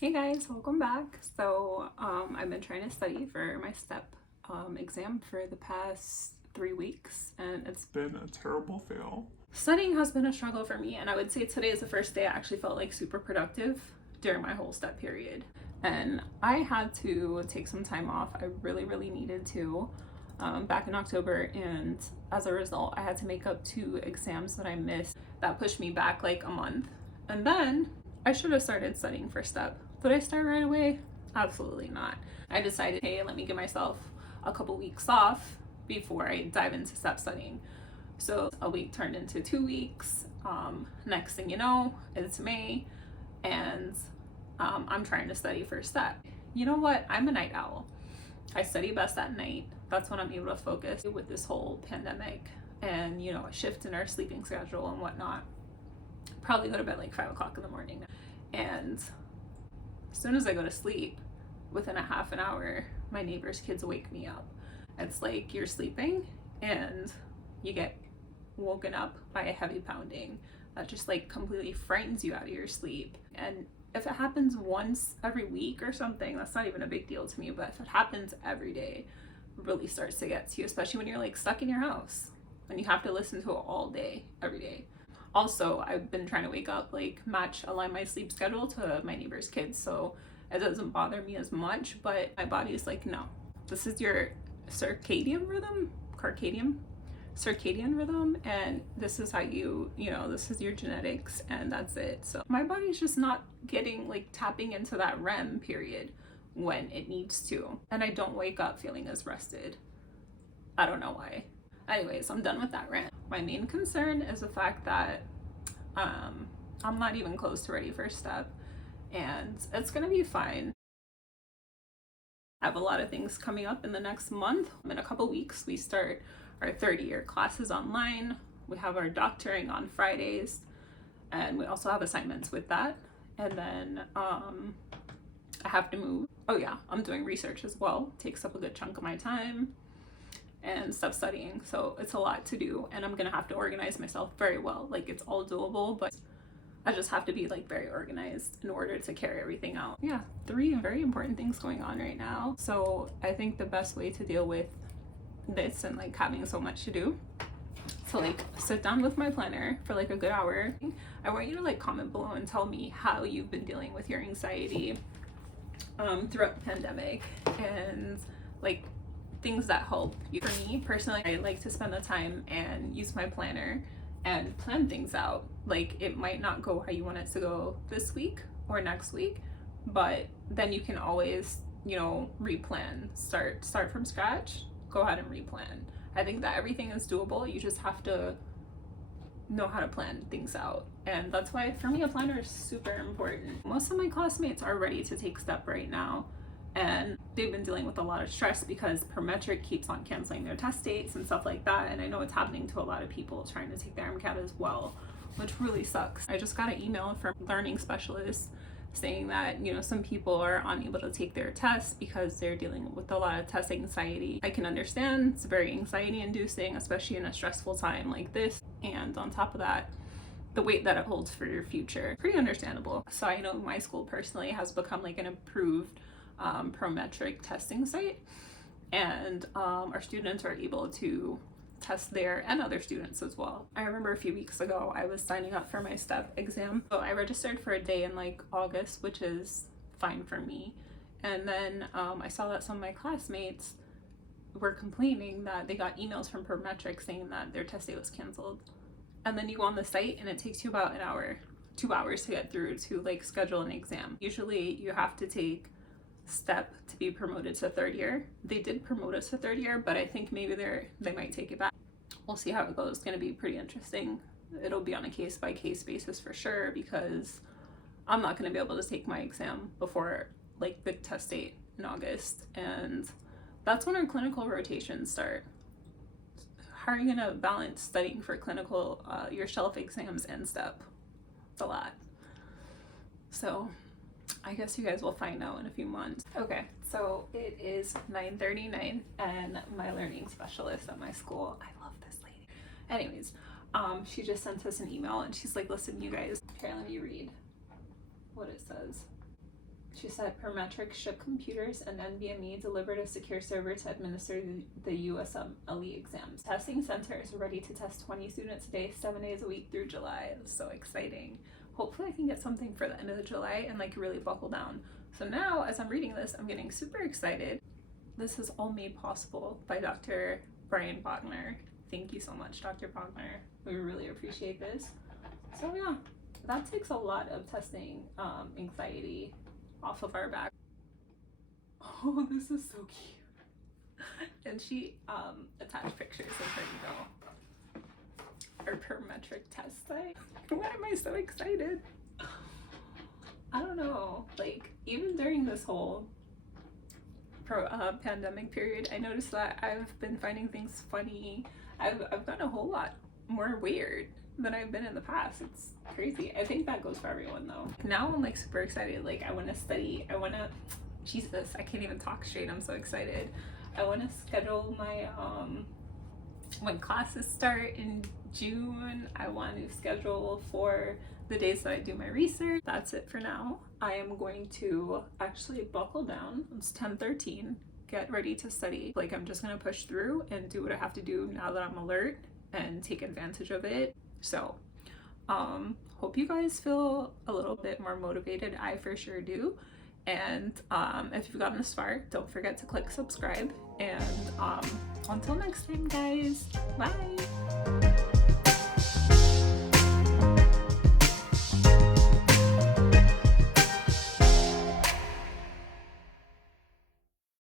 Hey guys, welcome back. I've been trying to study for my STEP exam for the past 3 weeks, and it's been a terrible fail. Studying has been a struggle for me, and I would say today is the first day I actually felt like super productive during my whole STEP period. And I had to take some time off. I really needed to back in October, and as a result, I had to make up 2 exams that I missed. That pushed me back like a month. And then I should have started studying for STEP. Did I start right away? Absolutely not. I decided, hey, let me give myself a couple weeks off before I dive into STEP studying. So a week turned into 2 weeks. Next thing you know, it's May, and I'm trying to study for STEP. You know what? I'm a night owl. I study best at night. That's when I'm able to focus with this whole pandemic and, a shift in our sleeping schedule and whatnot. Probably go to bed like 5 o'clock in the morning. And as soon as I go to sleep, within a half an hour, my neighbor's kids wake me up. It's like you're sleeping and you get woken up by a heavy pounding that just like completely frightens you out of your sleep. And if it happens once every week or something, that's not even a big deal to me. But if it happens every day, it really starts to get to you, especially when you're like stuck in your house and you have to listen to it all day, every day. Also, I've been trying to wake up, like align my sleep schedule to my neighbor's kids, so it doesn't bother me as much, but my body is like, no, this is your circadian rhythm, circadian rhythm, and this is how this is your genetics, and that's it. So my body's just not getting like tapping into that REM period when it needs to, and I don't wake up feeling as rested. I don't know why. Anyways, I'm done with that rant. My main concern is the fact that I'm not even close to ready for STEP, and it's gonna be fine. I have a lot of things coming up in the next month. In a couple weeks, we start our third-year classes online. We have our doctoring on Fridays, and we also have assignments with that. And then I have to move. Oh yeah, I'm doing research as well. Takes up a good chunk of my time. And stuff studying, so it's a lot to do, and I'm gonna have to organize myself very well. Like, it's all doable, but I just have to be like very organized in order to carry everything out. Yeah, 3 very important things going on right now. So I think the best way to deal with this and like having so much to do, so like sit down with my planner for like a good hour. I want you to like comment below and tell me how you've been dealing with your anxiety throughout the pandemic, and like things that help you. For me personally, I like to spend the time and use my planner and plan things out. Like, it might not go how you want it to go this week or next week, but then you can always, replan, start from scratch, go ahead and replan. I think that everything is doable. You just have to know how to plan things out, and that's why for me a planner is super important. Most of my classmates are ready to take STEP right now, and they've been dealing with a lot of stress because Prometric keeps on canceling their test dates and stuff like that, and I know it's happening to a lot of people trying to take their MCAT as well, which really sucks. I just got an email from learning specialists saying that some people are unable to take their tests because they're dealing with a lot of test anxiety. I can understand, it's very anxiety inducing, especially in a stressful time like this, and on top of that, the weight that it holds for your future. Pretty understandable. So I know my school personally has become like an approved Prometric testing site, and our students are able to test there and other students as well. I remember a few weeks ago I was signing up for my STEP exam, so I registered for a day in like August, which is fine for me, and then I saw that some of my classmates were complaining that they got emails from Prometric saying that their test date was canceled, and then you go on the site and it takes you about an hour, 2 hours to get through to like schedule an exam. Usually you have to take STEP to be promoted to third year. They did promote us to third year, but I think maybe they might take it back. We'll see how it goes. It's going to be pretty interesting. It'll be on a case-by-case basis for sure, because I'm not going to be able to take my exam before like the test date in August, and that's when our clinical rotations start. How are you going to balance studying for clinical, your shelf exams and STEP? It's a lot. So I guess you guys will find out in a few months. Okay, so it is 9:39, and my learning specialist at my school, I love this lady. Anyways, she just sent us an email, and she's like, listen, you guys, here, let me read what it says. She said Prometric shipped computers and NVMe delivered a secure server to administer the USMLE exams. Testing center is ready to test 20 students a day, 7 days a week through July. It's so exciting. Hopefully I can get something for the end of July and like really buckle down. So now as I'm reading this, I'm getting super excited. This is all made possible by Dr. Brian Bogner. Thank you so much, Dr. Bogner. We really appreciate this. So yeah, that takes a lot of testing anxiety off of our back. Oh, this is so cute. And she attached pictures of her, you know, her Prometric test site. Why am I so excited? I don't know, like even during this whole pandemic period, I noticed that I've been finding things funny. I've gotten a whole lot more weird than I've been in the past. It's crazy. I think that goes for everyone though. Now I'm like super excited. Like I want to study. I want to, Jesus, I can't even talk straight. I'm so excited. I want to schedule my when classes start in June. I want to schedule for the days that I do my research. That's it for now. I am going to actually buckle down. It's 10:13. Get ready to study. Like I'm just gonna push through and do what I have to do now that I'm alert and take advantage of it. So hope you guys feel a little bit more motivated. I for sure do. And if you've gotten this far, don't forget to click subscribe. And until next time, guys, bye.